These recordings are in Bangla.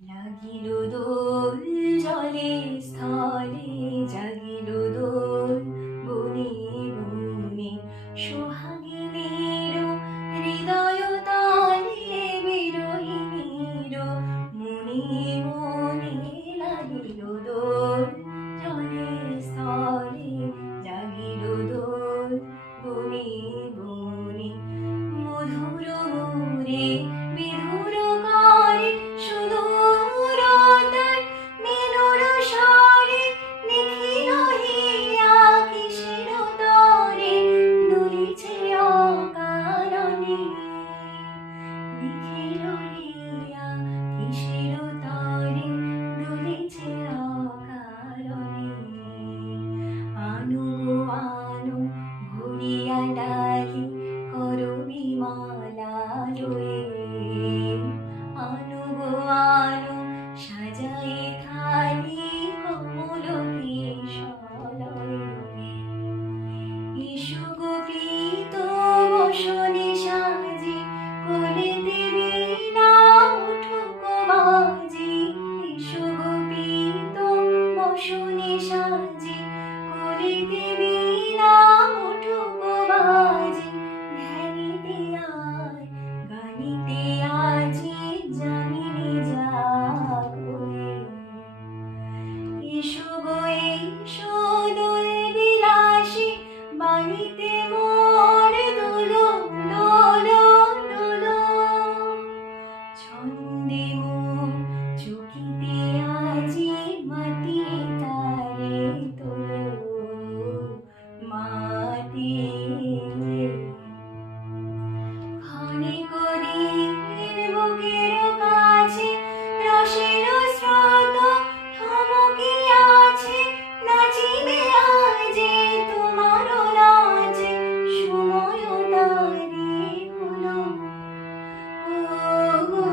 লাগিল দোল জলে স্থলে, জাগিল দোল বনে বনে, সোহাগিনীর হৃদয় তালে, বিরহিণীর মনে মনে। লাগিল দোল জলে স্থলে, জাগিল দোল বনে বনে, মধুর মোরে বিধুর করে, সুদূরতার মেনুর স্বরে, নিখিল হিয়া কিসের তরে, দুলিছে অকারণে। নিখিল হিয়া কিসের তরে, দুলিছে অকারণে। আনু গো আনু ভরিয়া ডালি, করবি মালা লয়ে। আনু গো আনু সাজায়ে থালি, কমল কেশলয়ে। এসো গো পীত বসনে সাজি, কোলেতে বীণা উঠুক বাজি। এসো গো পীত বসনে সাজি, কোলেতে বীণা উঠুক বাজি। ধ্যানিতে আয় গানিতে আজি, যামিনী যাক হয়ে। এসো গো এসো দোল বিলাসী, বাড়িতে মোর দোলো দোলো দোলো। ছন্দে মোর চকিতে আজি, মাতিয়ে তারে তোলো মাতিয়ে। ক্ষণে করির বুকের কাছে, রসের স্রোত থমকিয়াছে। নাচিবে আজে তোমার নাচে, সময় তারে হলো। ও গো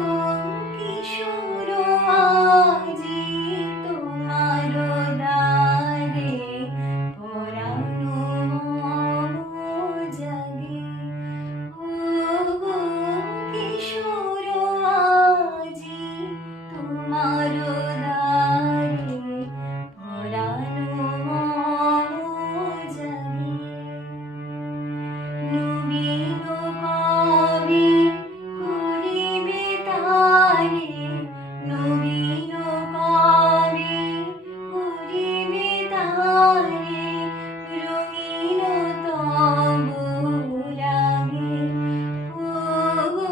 কিশোর আজি তোমার দ্বারে, পরানো মম জাগে। ও গো কিশোর আজি তোমার দ্বারে, পরানো মম জাগে। নবীন কবি করিবে তারে, নবীন কবি করিবে তারে, রঙিন তবু লাগে। ও গো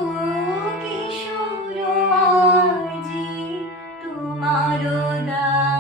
কিশোর আজি তোমার দ্বারে।